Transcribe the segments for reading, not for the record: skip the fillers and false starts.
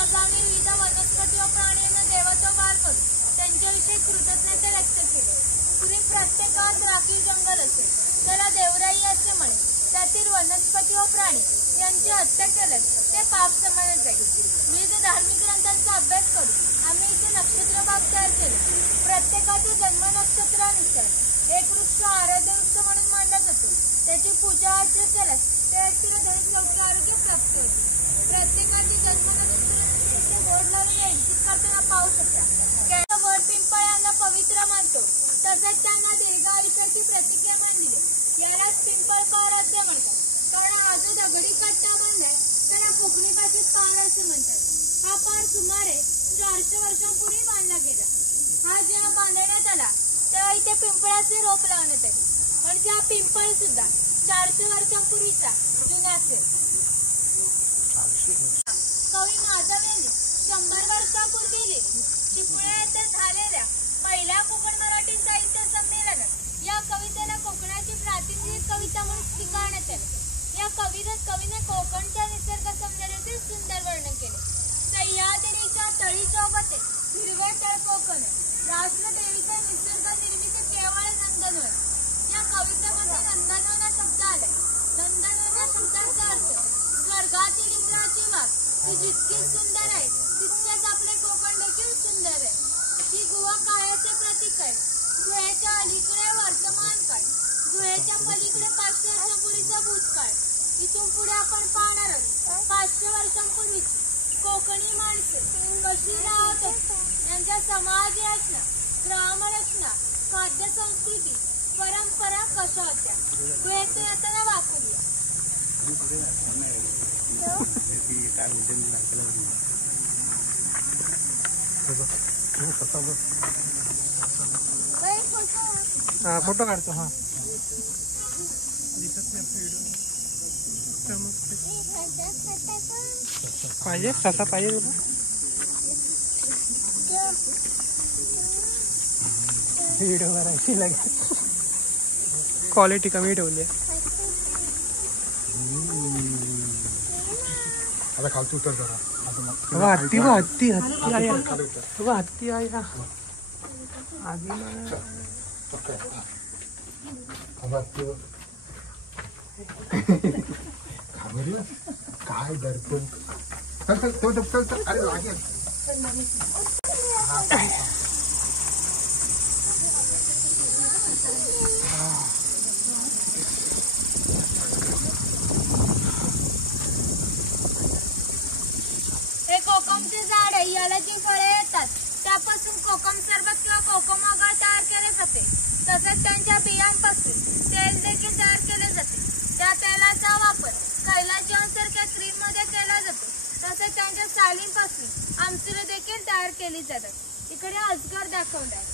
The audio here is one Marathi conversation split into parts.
आज आम्ही विविध वनस्पती व प्राण्यांना देवाचा वार करू त्यांच्याविषयी कृतज्ञता व्यक्त केली. पूर्वी प्रत्येक गावात राखीव जंगल असेल, त्याला देवराई असे म्हणे. त्यातील वनस्पती व प्राणी यांची हत्या केल्यास ते पाप समजले जाईल. विविध धार्मिक ग्रंथांचा अभ्यास करून आम्ही इथे नक्षत्र बाग तयार केले. प्रत्येकाच्या जन्म नक्षत्रानुसार एक वृक्ष आराध्य वृक्ष म्हणून मानला जातो. त्याची पूजा अर्चा केल्यास त्या व्यक्तीला दीर्घ योग्य आरोग्य प्राप्त होते. प्रत्येकाची जन्म नक्षत्र बोर्ड लावून एक्झिट करताना पाहू शकता. वड पिंपळ यांना पवित्र मानतो, तसंच त्यांना दीर्घ आयुष्याची प्रतिक्रिया मानली. यालाच पिंपळ पाराध्य म्हणतात. कारण हा जो दगडी कट्टा बांधलाय त्याला कोकणी भाषेत पार असे म्हणतात. हा पार सुमारे 400 वर्षांपूर्वी बांधला गेला. हा जेव्हा बांधण्यात आला तेव्हा इथे पिंपळाचे रोप लावण्यात आले. म्हणजे हा पिंपळ सुद्धा 400 वर्षांपूर्वीचा जुना असेल. कवी माधव यांनी 100 वर्षापूर्वी चिपळूण येथे झालेल्या पहिल्या कोकण मराठी साहित्य संमेलनात या कवितेला कोकणाची प्रातिनिधिक कविता म्हणून स्वीकारण्यात आले. या कवितेत कवीने कोकणच्या निसर्ग सौंदर्याचे सुंदर वर्णन केले. सह्याद्रीच्या तळी सोबत हिरवेतळ कोकण, राष्ट्रदेवीचा निसर्ग निर्मिती केवळ नंदनवन. या कवितेमध्ये नंदनवन हा शब्द आलाय. नंदनवन या शब्दाचा अर्थ स्वर्गातील इंद्राची वाट, ती जितकी सुंदर आहे तितकेच आपले कोकण देखील सुंदर आहे. ही गुहा काळाचे प्रतीक आहे. गुहेच्या अलीकडे वर्तमान काळ, गुहेच्या पलीकडे 500 वर्षांपूर्वीचा भूतकाळ. इथून पुढे आपण पाहणार आहोत 500 वर्षांपूर्वी कोकणी माणसे कशी राहत होती, यांच्या समाज रचना, ग्रामरचना, खाद्य संस्कृती, परंपरा कशा होत्या. गुहेतून येताना वाचूया. फोटो काढतो. हा पाहिजे ससा पाहिजे तुला व्हिडिओ करायची लागेल. क्वालिटी कमी ठेवली आहे. आता खालती उतर जरा. हत्ती हत्ती हत्ती आया हत्ती आया आधी काय दर्पण. चल अरे लागेल. हे कोकमचे झाड आहे. याला जी फळे येतात त्यापासून कोकम सरबत किंवा कोकम आगळ तयार केले जाते. तसेच त्यांच्या बियांपासून तेल देखील तयार केले जाते. त्या तेलाचा वापर कैलाशयांसारख्या क्रीम मध्ये केला जातो. तसेच त्यांच्या सालींपासून आमसुले देखील तयार केली जातात. इकडे अजगर दाखवलाय.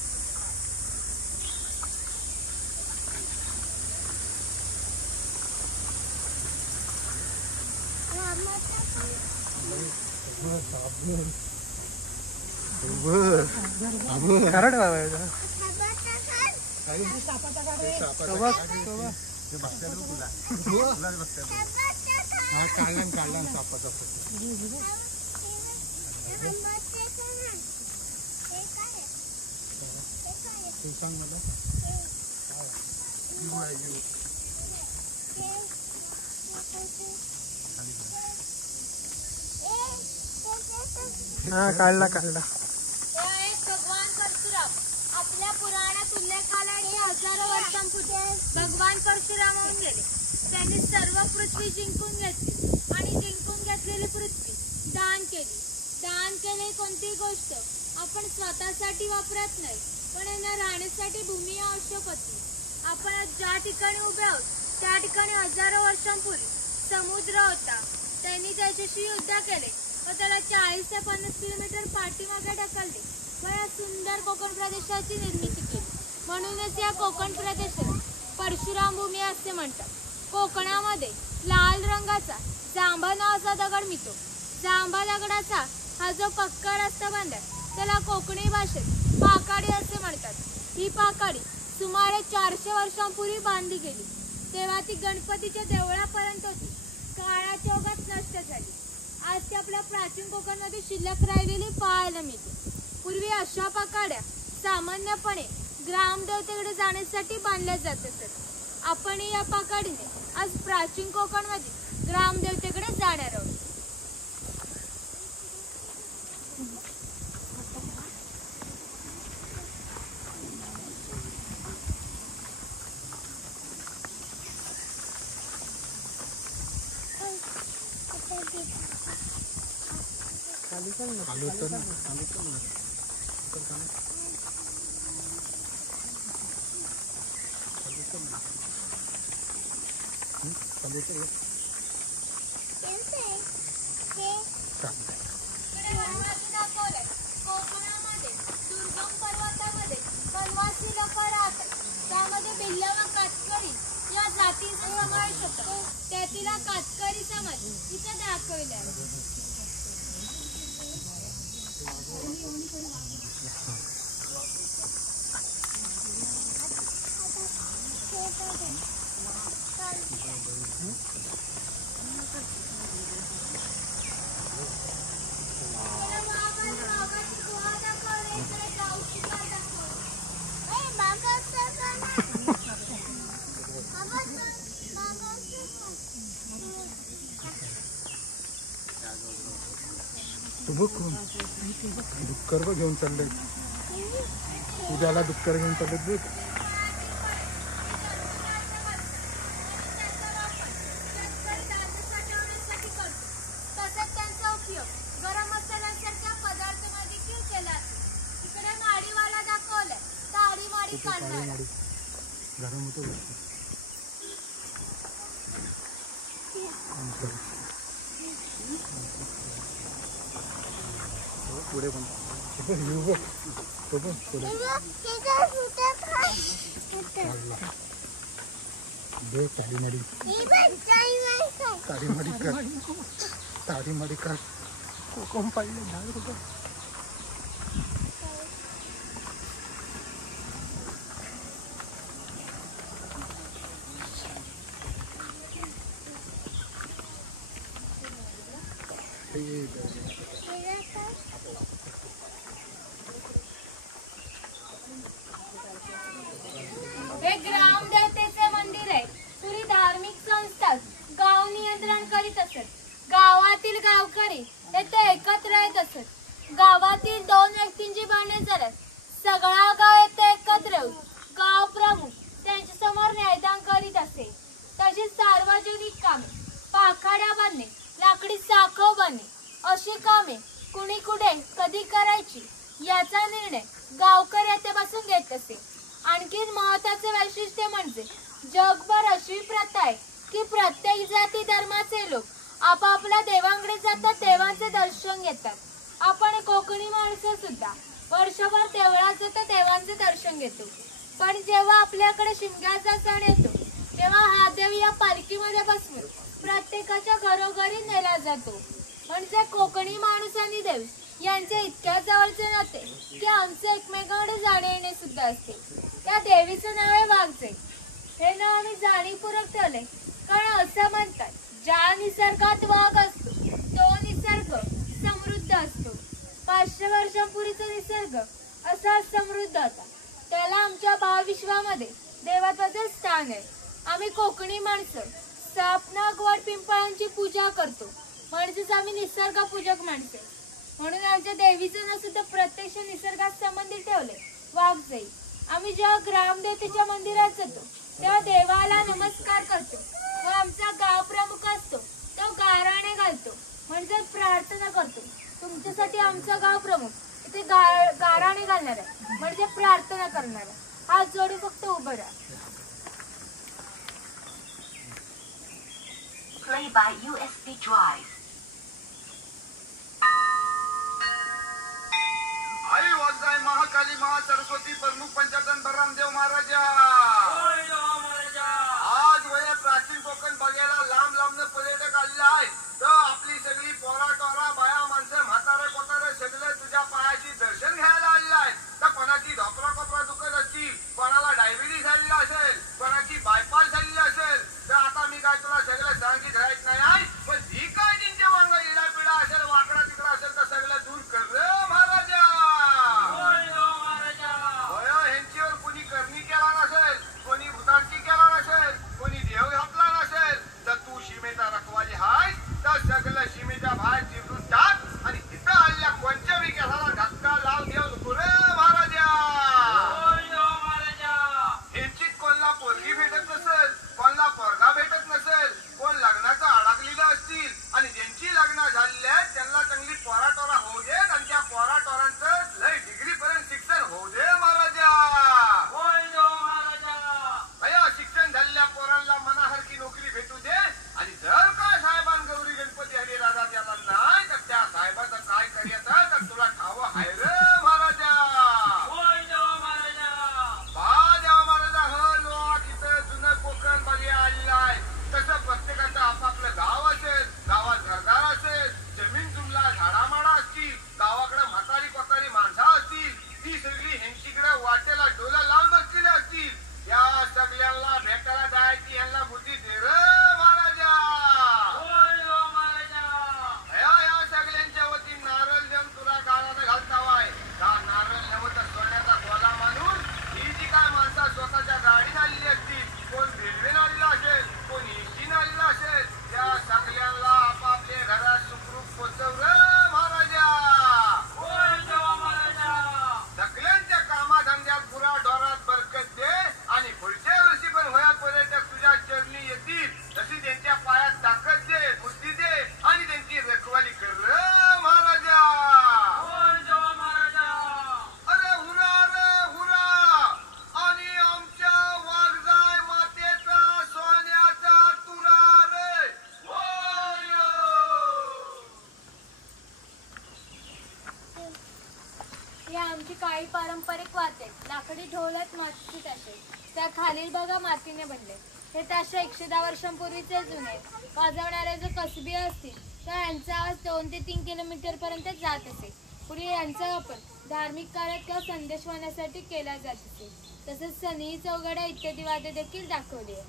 खरड काढला सापाचा सांग मला. हा काढला काढला. भगवान परशुराम. आपल्या पुराणात उल्लेख आला की हजारो वर्षांपूर्वी भगवान परशुराम होऊन गेले. त्यांनी सर्व पृथ्वी जिंकून घेतली आणि जिंकून घेतलेली पृथ्वी दान केली. दान केले कोणतीही गोष्ट आपण स्वतःसाठी वापरत नाही, पण यांना राहण्यासाठी भूमी आवश्यक होती. आपण ज्या ठिकाणी उभे आहोत त्या ठिकाणी हजारो वर्षांपूर्वी समुद्र होता. त्यांनी त्याच्याशी युद्ध केले व त्याला 40 ते 50 किलोमीटर पाठीमागे ढकलले व या सुंदर कोकण प्रदेशाची निर्मिती केली. म्हणूनच या कोकण प्रदेशाला परशुराम भूमी असे म्हणतात. कोकणामध्ये लाल रंगाचा जांभा नावाचा दगड मिळतो. जांभा दगडाचा हा जो पक्का रस्ता बांधलाय त्याला कोकणी भाषेत पाकाडी असे म्हणतात. ही पाकाडी सुमारे 400 वर्षांपूर्वी बांधली गेली. तेव्हा ती गणपतीच्या देवळापर्यंत होती. काळाच्या ओघात नष्ट झाली. आज त्या आपल्या प्राचीन कोकणमध्ये शिल्लक राहिलेली पाहायला मिळते. पूर्वी अशा पकाड्या सामान्यपणे ग्रामदेवतेकडे जाण्यासाठी बांधल्या जात असत. आपण या पकाडीने आज प्राचीन कोकणमध्ये ग्रामदेवतेकडे जाणार आहोत. खाली चल ना. खाली उतर ना, खाली उतर ना. उतर खाली. खाली उतर ना. खाली उतर ये. चालतंय. इकडे वनवासी दाखवलंय. कोकणामध्ये दुर्गम पर्वतामध्ये वनवासी लोक राहतात. त्यामध्ये भिल्ल व कातकरी या जातीचा समावेश होतो. त्यातील हा कातकरी समाज इथे दाखवला आहे. तू बघ डुक्कर बघ घेऊन चालले. उद्याला डुक्कर घेऊन चाललेत बघ. तसेच त्यांचा उपयोग गरम मसाल्यासारख्या पदार्थामध्ये केला जातो. इकडे माडीवाला दाखवलाय. ताडी माडी काढणार. गरम होतो. पुढे पण तो पण पुढे दे ताडीमाडी ताडीमाडी कर ताडीमाडी कर. कोकम पडले 10 रुपये. हे ग्रामदेवतेचे मंदिर आहे. पूर्वी धार्मिक संस्था गाव नियंत्रण करीत असत. गावातील गावकरी येथे एकत्र येत असत. गावातील 2 व्यक्तींची भांडणे झाल्यास सगळा गाव येथे एकत्र येऊन गाव प्रमुख त्यांच्या समोर न्यायदान करीत असे. तशीच सार्वजनिक कामे, पाखाड्या बांधणे, लाकडी साखव बांधणे अशी कामे कुणी कुठे कधी करायची याचा निर्णय गावकरी येथे बसून घेत असे. आणखी महत्वाचे वैशिष्ट्य म्हणजे जगभर अशी प्रथा आहे की प्रत्येक जाती धर्माचे लोक आपापल्या देवांकडे जातात, देवांचे दर्शन घेतात. आपण कोकणी माणसं सुद्धा वर्षभर देवळात जातो, देवांचे दर्शन घेतो. पण जेव्हा आपल्याकडे शिमग्याचा सण येतो तेव्हा हा देव या पालखीमध्ये बसवून प्रत्येकाच्या घरोघरी नेला जातो. म्हणजे कोकणी माणूस आणि देव यांचे इतक्या जवळचे नाते की आमचे एकमेकांकडे जाणे येणे सुद्धा असते. त्या देवीचं नाव आहे वाघजाई. हे नाव आम्ही जाणीवपूर्वक ठेवले कारण असं म्हणतात ज्या निसर्गात वाघ असतो तो निसर्ग समृद्ध असतो. 500 वर्षांपूर्वीचा निसर्ग असा समृद्ध होता. त्याला आमच्या भावविश्वामध्ये देवाचं स्थान आहे. आम्ही कोकणी माणसं साप, नाग, वड, पिंपळांची पूजा करतो. म्हणजेच आम्ही निसर्ग पूजक माणसे. म्हणून आमच्या देवीचं नाव सुद्धा प्रत्यक्ष निसर्गात संबंधित ठेवले वाघजाई. आम्ही जेव्हा ग्रामदेवतेच्या मंदिरात जातो तेव्हा देवाला नमस्कार करतो व आमचा गाव प्रमुख असतो तो गाराणे घालतो म्हणजे प्रार्थना करतो. तुमच्यासाठी आमचा गाव प्रमुख इथे गाराणे घालणार आहे म्हणजे प्रार्थना करणार आहे. हात जोडी फक्त उभं राहा. Play by USB drive. आई वाघजाई महाकाली महासरस्वती प्रमुख पंचायतन बलरामदेव महाराजा. आज वय प्राचीन कोकण बघायला लांब लांबने पर्यटक आलेले आहेत. तर आपली सगळी पोरा टोरा बाया माणसं म्हातारे कोतारे सगळे तुझ्या पायाची दर्शन घ्यायला आलेले आहेत. तर कोणाची धोपरा कोपरा दुखत असतील, कोणाला डायबिटीस झालेला असेल, कोणाची बायपास झालेली असेल. तर आता मी काय तुला सगळं सांगित राहत नाही आहे. पण ही काय त्यांच्या मागं इडा पिडा असेल वाट काही पारंपरिक वाद्य लाकडी ढोलत मातीची ताशे त्या खालील भागा मातीने बनले. हे ताशे 110 वर्षांपूर्वीचे जुने वाजवणारे जो कसबी असतील तर यांचा आवाज 2 ते 3 किलोमीटर पर्यंत जात असे. पुढे यांचा वापर धार्मिक कार्यात किंवा संदेश वाहण्यासाठी केला जात असे. तसेच सनई चौघडा इत्यादी वाद्य देखील दाखवली आहे.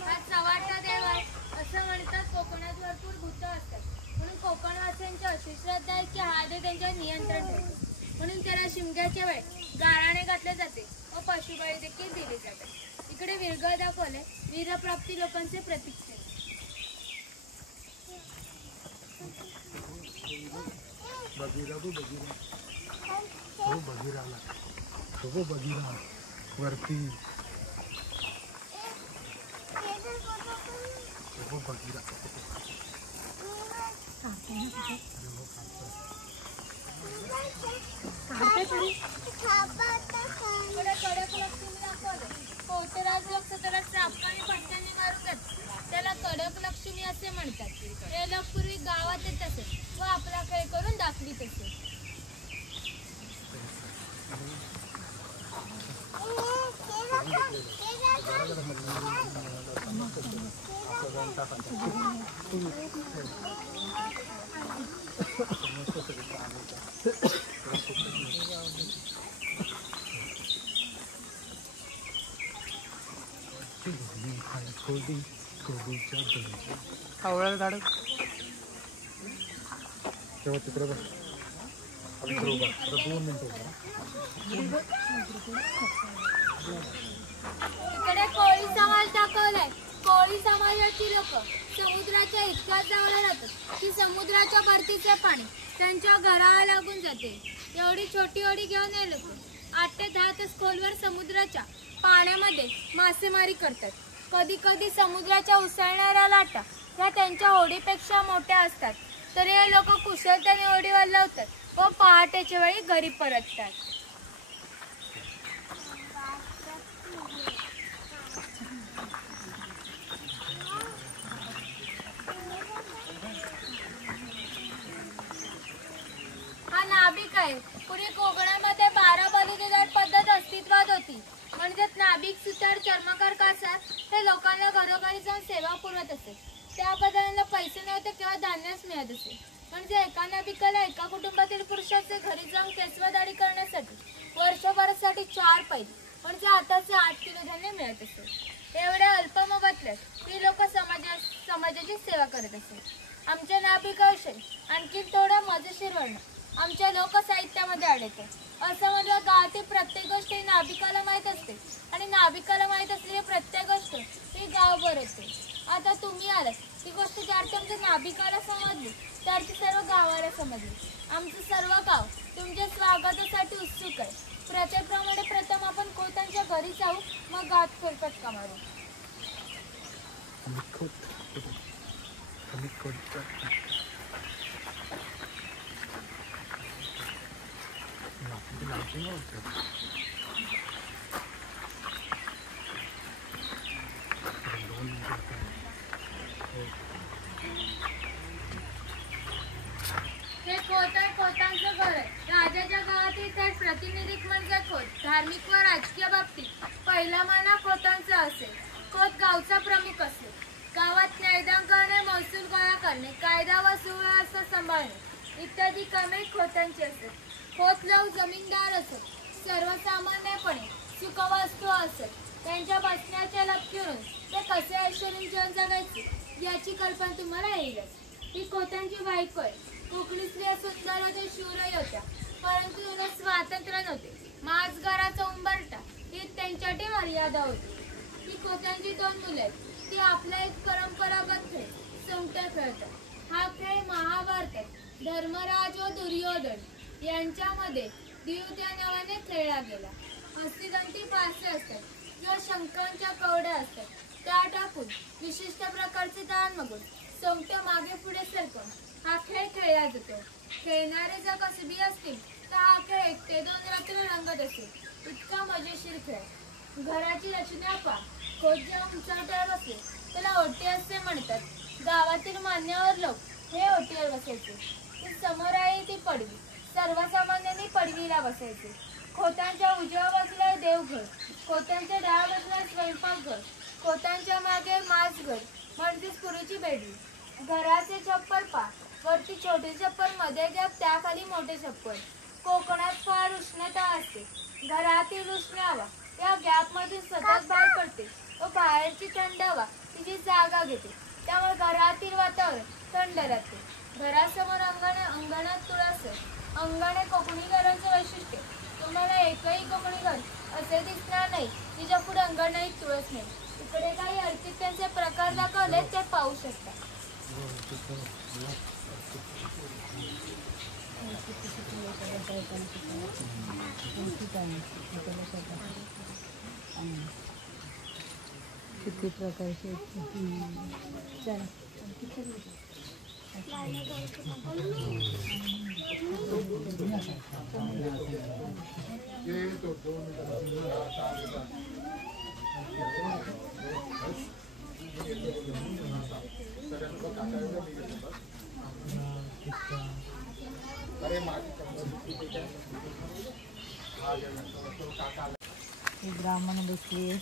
हा चव्हाटा देव आहे असं म्हणतात. कोकणात भरपूर भूत असतात म्हणून कोकणवासियांची अशी श्रद्धा आहे की हा देव त्यांच्यावर नियंत्रण ठेवतो. म्हणून त्याला शिमग्याच्या वेळी गाराणे घातले जाते व पशुबळी देखील दिली जाते. इकडे विरगळ दाखवले वीरप्राप्ती लोकांचे प्रतीक आहे. बघिरा तो बघिरा तो बघिराला तो बघिरा वरती तो बघिरा कडक लक्ष्मी दाखवले. कौतराज लोक त्याला चापकाने पट्ट्याने मारून जातात. त्याला कडक लक्ष्मी असे म्हणतात. हे लोक पूर्वी गावात येत असे व आपला खेळ करून दाखवीत असे. आवळ्याला झाड तेव्हा तिकडे बघ इकडे उभा 2 मिनिटं उभा. इकडे कोळी समाज दाखवलाय. कोळी समाजाची लोक समुद्राच्या इतक्या जवळ राहतात की समुद्राच्या भरतीचे पाणी त्यांच्या घराला लागून जाते. एवढी छोटी होडी घेऊन हे लोक 8 ते 10 तास खोलवर समुद्राच्या पाण्यामध्ये मासेमारी करतात. कधी कधी समुद्राच्या उसळणाऱ्या लाटा ह्या त्यांच्या होडीपेक्षा मोठ्या असतात. तर हे लोक कुशलतेने होडीवर लावतात व पहाटेच्या वेळी घरी परततात. हा नाभिक आहे. पूर्वी कोकणामध्ये 12 बलिदान पद्धत अस्तित्वात होती. म्हणजेच नाभिक, सुतार, चर्मकार, कासार हे लोकांना घरोघरी जाऊन सेवा पुरवत असे. त्या पद्धतीने पैसे नव्हते किंवा धान्यच मिळत असे. म्हणजे एका नाभिकाला एका कुटुंबातील पुरुषाचे घरी जाऊन केसवदाडी करण्यासाठी वर्षभरासाठी 4 पैल म्हणजे आताचे 8 किलो धान्य मिळत असे. एवढ्या अल्प मोबदल्यात ही लोक समाजाची सेवा करत असे. आमच्या नाभिकाविषयी आणखी थोडं मजेशीर वर्णन आमच्या लोकसाहित्यामध्ये आढळतं. असं म्हणजे गावातील प्रत्येक गोष्ट ही नाभिकाला माहीत असते आणि नाभिकाला माहीत असलेली प्रत्येक गोष्ट ही गावभर येते. आता तुम्ही आलात ती गोष्ट ज्याची तुमच्या नाभिकाला समजली त्याची सर्व गावाला समजली. आमचं सर्व गाव तुमच्या स्वागतासाठी उत्सुक आहे. प्रथेप्रमाणे प्रथम आपण खोतांच्या घरी जाऊ मग गावात फेरफटका मारू. हे खोत आहे, खोतांचं घर आहे. राजाच्या गावातील थेट प्रतिनिधिक म्हणजे खोत. धार्मिक व राजकीय बाबतीत पहिला माना खोतांचा असेल. खोत गावचा प्रमुख असेल. गावात न्यायदान करणे, महसूल गोळा करणे, कायदा व सुव्यवस्था सांभाळणे इत्यादी कामे खोतांची असत. खोत लोक जमीनदार असत. सर्वसामान्यपणे सुखवस्तू असत. त्यांच्या बसण्याच्या लपकीवरून ते कसे ऐश्वर्यीन जीवन जगायचे याची कल्पना तुम्हाला येईलच. ही खोतांची बायको आहे. कोकणी स्त्रिया सुंदर होत्या, शूरही होत्या, परंतु त्यांना स्वातंत्र्य नव्हते. माज घराचा उंबरठा ही त्यांच्यासाठी मर्यादा होती. ही खोतांची 2 मुले आहेत. ती आपला एक परंपरागत खेळ सोंगट्या खेळतात. हा खेळ महाभारतात धर्मराज व दुर्योधन यांच्यामध्ये दिव त्या नावाने खेळला गेला. हस्तिदंती पासे असतात किंवा शंखांच्या कवड्या असतात. त्या टाकून विशिष्ट प्रकारचे दान मागून सोंगट्या मागे पुढे सरकवून हा खेळ खेळला जातो. खेळणारे जर कसबी असतील तर हा खेळ 1 ते 2 रात्र रंगत असेल. इतका मजेशीर खेळ. घराची रचना पहा. खोत जेव्हा उंचावट्यावर बसले त्याला ओटी असे म्हणतात. गावातील मान्यवर लोक हे ओटीवर बसायचे. ती समोर आहे ती पडवी. सर्वसामान्यांनी पडवीला बसायचे. खोतांच्या उजव्या बाजूला देवघर, खोतांच्या डाव्या बाजूला स्वयंपाकघर, खोतांच्या मागे माजघर म्हणजेच पुरीची बेडवी. घराचे छप्पर पहा. वरती छोटे छप्पर, मध्ये गॅप, त्याखाली मोठे छप्पर. कोकणात फार उष्णता असते. घरातील उष्ण हवा या गॅपमधून सतत बाहेर पडते व बाहेरची थंड हवा तिची जागा घेते. त्यामुळे घरातील वातावरण थंड राहते. घरासमोर अंगणात तुळस. अंगण हे कोकणी घरांचे वैशिष्ट्य. तुम्हाला एकही कोकणी घर असे दिसणार नाही तिच्या पुढे अंगण नाही, तुळस नाही. इकडे काही अर्चित्यांचे प्रकार दाखवले ते पाहू शकता. किती प्रकारचे चला ब्राह्मण बसले.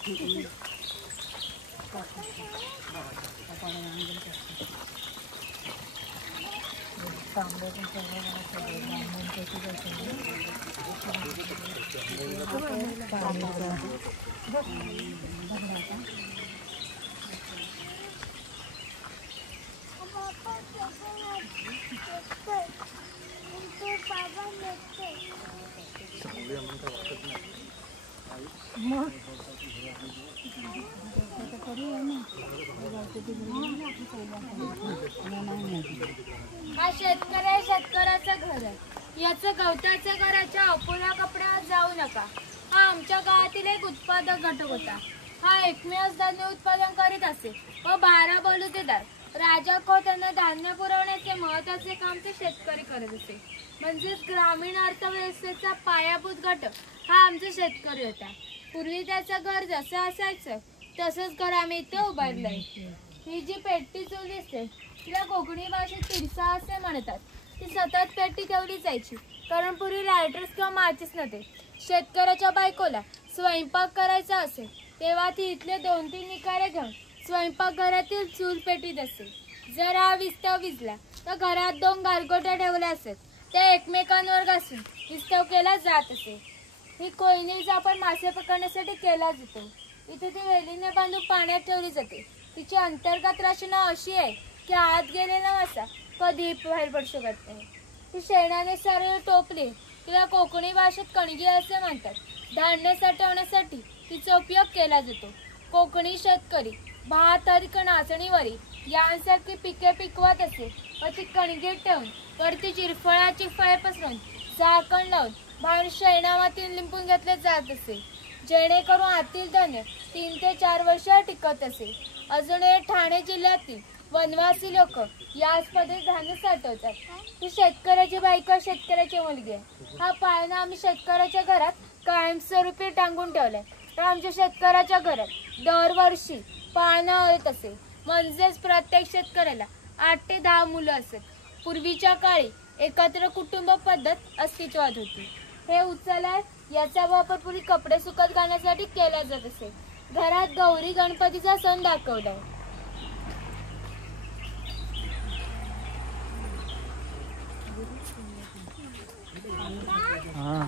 हा शेतकरी आहे, शेतकऱ्याचं घर आहे. याचं गवताच्या घराच्या अपुऱ्या कपड्यावर जाऊ नका. हा आमच्या गावातील एक उत्पादक घटक होता. हा एकमेव धान्य उत्पादन करीत असे व 12 बलुतेदार राजा खोत यांना धान्य पुरवण्याचे महत्वाचे काम ते शेतकरी करत असे. म्हणजेच ग्रामीण अर्थव्यवस्थेचा पायाभूत घटक हा आमचा शेतकरी होता. पूर्वी त्याचं घर जसं असायचं तसंच घर आम्ही इथे उभारलंय. ही जी पेटी चूल दिसते तिला कोकणी भाषेत तिरसा असे म्हणतात. ती सतत पेटी ठेवली जायची कारण पूर्वी लायटर्स किंवा माचीस नव्हते. शेतकऱ्याच्या बायकोला स्वयंपाक करायचा असेल तेव्हा ती इथले 2-3 निकारे घेऊन स्वयंपाकघरातील चूल पेटीत असे. जर हा विस्तव विजला तर घरात 2 गारगोट्या ठेवल्या असत. त्या एकमेकांवर घासून विस्तव केला जात असे. ही कोयनी आपण मासे पकडण्यासाठी केला जातो. इथे ती वेलीने बांधून पाण्यात ठेवली जाते. तिची अंतर्गत रचना अशी आहे की आत गेलेला मासा कधीही बाहेर पडू शकत नाही. ती शेणाने सारे टोपली तिला कोकणी भाषेत कणगी असे म्हणतात. धान्य साठवण्यासाठी तिचा उपयोग केला जातो. कोकणी शेतकरी भात, हरक, नाचणीवरी यांसारखी पिके पिकवत असे व ती कणगीत ठेवून वरती चिरफळाची फळे पसरून झाकण लावून बाहेर शेणामातीत लिंपून घेतले जात असे, जेणेकरून आतील धान्य 3 ते 4 वर्ष टिकत असे. अजूनही ठाणे जिल्ह्यातील वनवासी लोक याच पद्धतीत धान्य साठवतात. ही शेतकऱ्याची बायको, शेतकऱ्याची मुलगी आहे. हा पाळणा आम्ही शेतकऱ्याच्या घरात कायमस्वरूपी टांगून ठेवलाय. तर आमच्या शेतकऱ्याच्या घरात दरवर्षी पाळणा येत असे. म्हणजेच प्रत्येक शेतकऱ्याला 8 ते 10 मुलं असत. पूर्वीच्या काळी एकत्र कुटुंब पद्धत अस्तित्वात होती. हे उचलाय याचा वापर पूर्वी कपडे सुकत घालण्यासाठी केला जात असे. घरात गौरी गणपतीचा सण दाखवलाय. हा